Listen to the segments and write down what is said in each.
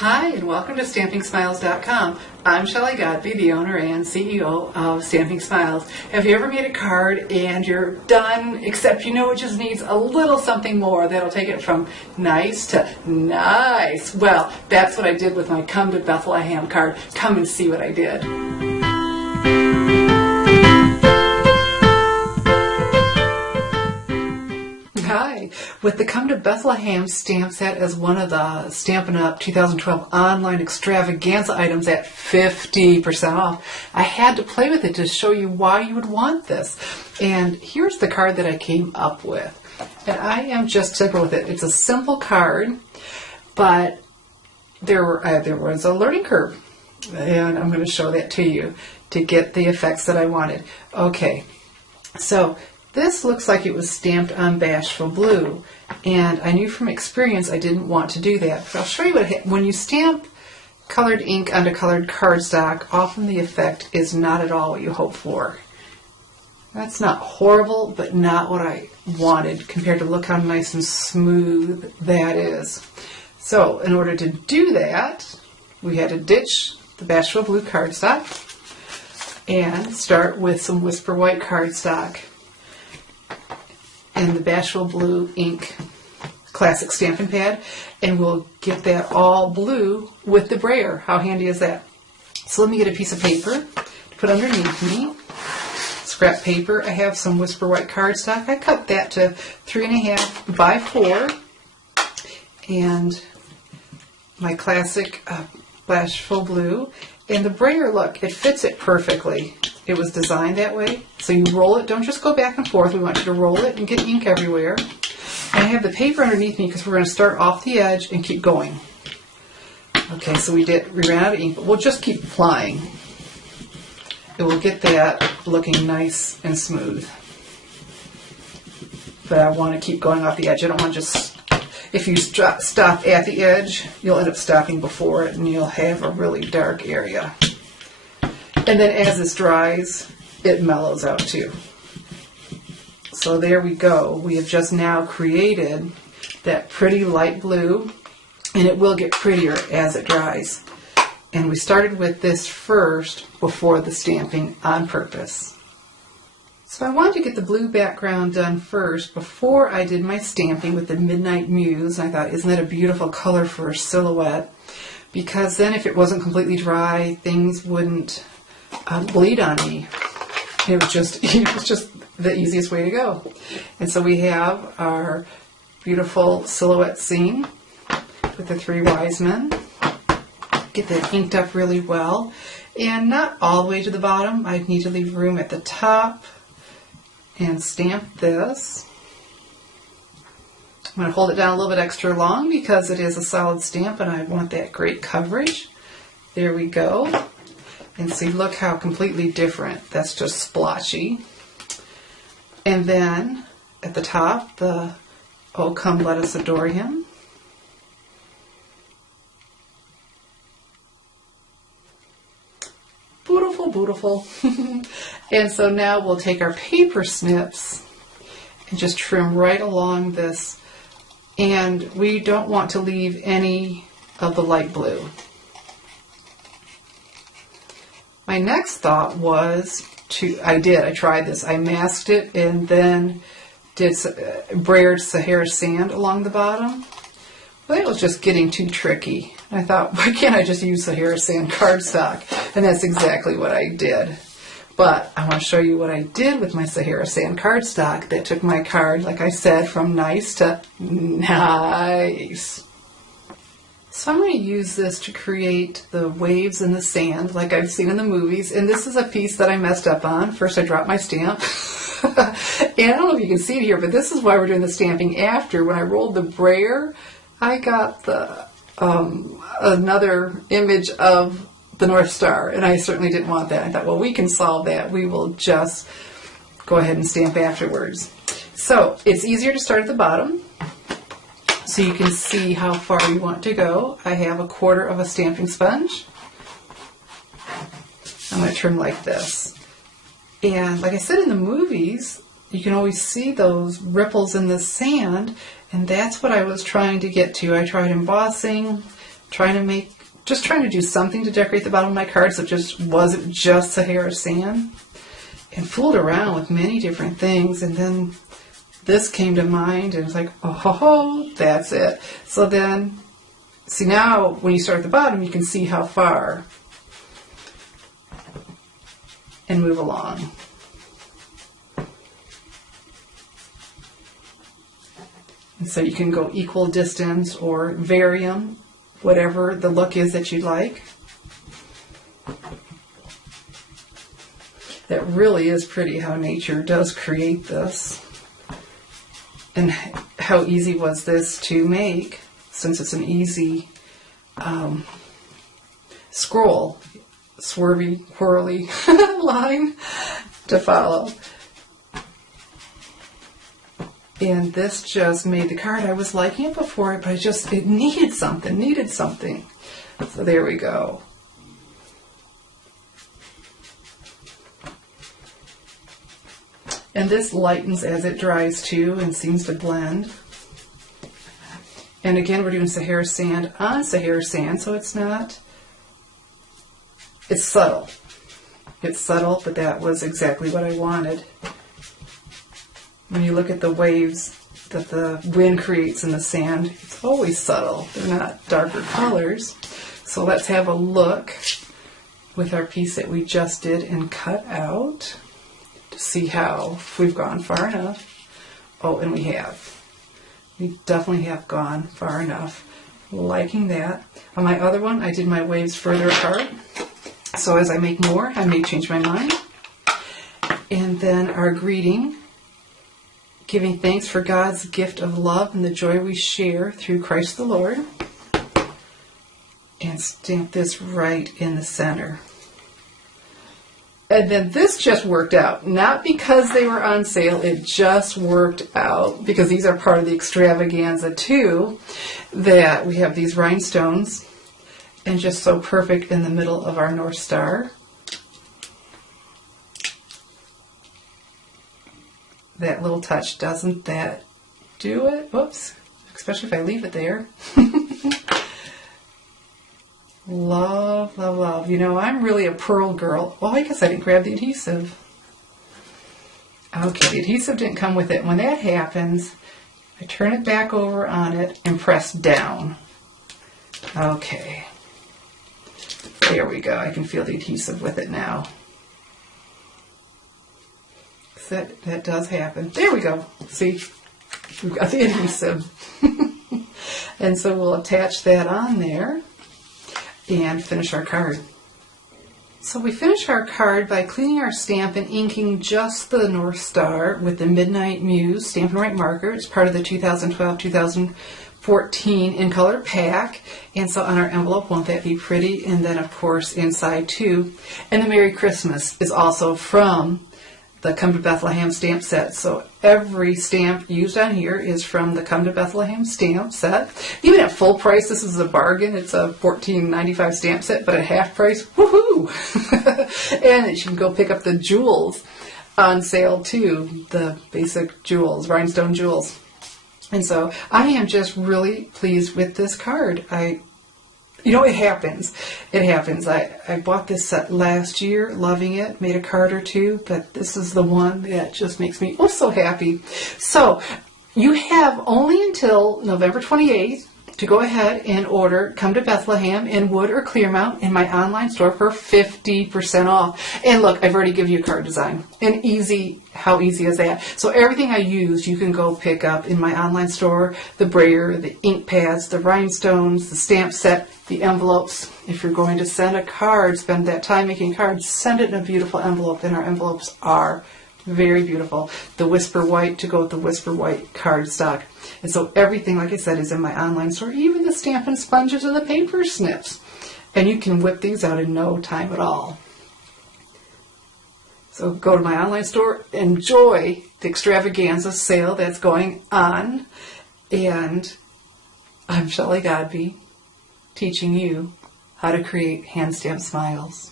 Hi, and welcome to StampingSmiles.com. I'm Shelley Godby, the owner and CEO of Stamping Smiles. Have you ever made a card and you're done, except you know it just needs a little something more that'll take it from nice to nice? Well, that's what I did with my Come to Bethlehem card. Come and see what I did. Hi. With the Come to Bethlehem stamp set as one of the Stampin' Up! 2012 online extravaganza items at 50% off, I had to play with it to show you why you would want this. And here's the card that I came up with. And I am just tickled with it. It's a simple card, but there was a learning curve. And I'm going to show that to you to get the effects that I wanted. Okay, so this looks like it was stamped on Bashful Blue, and I knew from experience I didn't want to do that. But I'll show you what when you stamp colored ink onto colored cardstock, often the effect is not at all what you hope for. That's not horrible, but not what I wanted compared to look how nice and smooth that is. So in order to do that, we had to ditch the Bashful Blue cardstock and start with some Whisper White cardstock and the Bashful Blue ink classic stamping pad, and we'll get that all blue with the brayer. How handy is that? So let me get a piece of paper to put underneath me. Scrap paper. I have some Whisper White cardstock. I cut that to 3.5 by 4, and my classic Bashful Blue. And the brayer, look, it fits it perfectly. It was designed that way. So you roll it. Don't just go back and forth. We want you to roll it and get ink everywhere. And I have the paper underneath me because we're going to start off the edge and keep going. Okay, so we ran out of ink, but we'll just keep applying. It will get that looking nice and smooth. But I want to keep going off the edge. I don't want to just, if you stop at the edge, you'll end up stopping before it and you'll have a really dark area. And then as this dries, it mellows out too. So there we go. We have just now created that pretty light blue, and it will get prettier as it dries. And we started with this first before the stamping on purpose. So I wanted to get the blue background done first before I did my stamping with the Midnight Muse. I thought, isn't that a beautiful color for a silhouette? Because then if it wasn't completely dry, things wouldn't bleed on me. It was just the easiest way to go. And so we have our beautiful silhouette scene with the 3 wise men. Get that inked up really well, and not all the way to the bottom. I need to leave room at the top and stamp this. I'm going to hold it down a little bit extra long because it is a solid stamp and I want that great coverage. There we go. And see, look how completely different. That's just splotchy. And then at the top, the "Oh Come Let Us Adore Him." Beautiful, beautiful. And so now we'll take our paper snips and just trim right along this. And we don't want to leave any of the light blue. My next thought was I tried this. I masked it and then did brayered Sahara sand along the bottom. But it was just getting too tricky. I thought, why can't I just use Sahara sand cardstock? And that's exactly what I did. But I want to show you what I did with my Sahara sand cardstock that took my card, like I said, from nice to nice. So I'm going to use this to create the waves in the sand like I've seen in the movies. And this is a piece that I messed up on. First I dropped my stamp. And I don't know if you can see it here, but this is why we're doing the stamping after. When I rolled the brayer, I got the another image of the North Star, and I certainly didn't want that. I thought, well, we can solve that. We will just go ahead and stamp afterwards. So it's easier to start at the bottom so you can see how far you want to go. I have 1/4 of a stamping sponge. I'm going to trim like this. And like I said in the movies, you can always see those ripples in the sand, and that's what I was trying to get to. I tried embossing, just trying to do something to decorate the bottom of my card, so it just wasn't just Sahara sand, and fooled around with many different things, and then this came to mind, and it's like, oh, that's it. So then, see, now when you start at the bottom, you can see how far, and move along. And so you can go equal distance or vary them, whatever the look is that you like. That really is pretty how nature does create this. And how easy was this to make, since it's an easy scroll, swervy, whirly line to follow. And this just made the card. I was liking it before, but it needed something. So there we go. And this lightens as it dries too and seems to blend. And again, we're doing Sahara sand on Sahara sand, so it's subtle. It's subtle, but that was exactly what I wanted. When you look at the waves that the wind creates in the sand, it's always subtle. They're not darker colors. So let's have a look with our piece that we just did and cut out to see if we've gone far enough. Oh, and we have. We definitely have gone far enough. Liking that. On my other one, I did my waves further apart. So as I make more, I may change my mind. And then our greeting. Giving thanks for God's gift of love and the joy we share through Christ the Lord. And stamp this right in the center. And then this just worked out. Not because they were on sale, it just worked out. Because these are part of the extravaganza too. That we have these rhinestones. And just so perfect in the middle of our North Star. That little touch, doesn't that do it? Whoops, especially if I leave it there. Love, love, love. You know, I'm really a pearl girl. Well, I guess I didn't grab the adhesive. Okay, the adhesive didn't come with it. When that happens, I turn it back over on it and press down. Okay. There we go. I can feel the adhesive with it now. That does happen. There we go. See, we've got the adhesive. And so we'll attach that on there and finish our card. So we finish our card by cleaning our stamp and inking just the North Star with the Midnight Muse Stamp and Write marker. It's part of the 2012-2014 in color pack. And so on our envelope, won't that be pretty? And then of course inside too. And the Merry Christmas is also from the Come to Bethlehem stamp set. So every stamp used on here is from the Come to Bethlehem stamp set. Even at full price, this is a bargain. It's a $14.95 stamp set, but at half price, woohoo! And you can go pick up the jewels on sale too, the basic jewels, rhinestone jewels. And so I am just really pleased with this card. You know, it happens. It happens. I bought this set last year, loving it, made a card or two, but this is the one that just makes me so happy. So you have only until November 28th to go ahead and order Come to Bethlehem in wood or Clearmount in my online store for 50% off. And look, I've already given you a card design. And how easy is that? So everything I use, you can go pick up in my online store, the brayer, the ink pads, the rhinestones, the stamp set, the envelopes. If you're going to send a card, spend that time making cards, send it in a beautiful envelope, and our envelopes are very beautiful. The Whisper White to go with the Whisper White cardstock. And so everything, like I said, is in my online store, even the Stampin' Sponges and the paper snips. And you can whip these out in no time at all. So go to my online store, enjoy the extravaganza sale that's going on. And I'm Shelley Godby, teaching you how to create hand stamped smiles.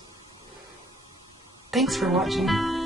Thanks for watching.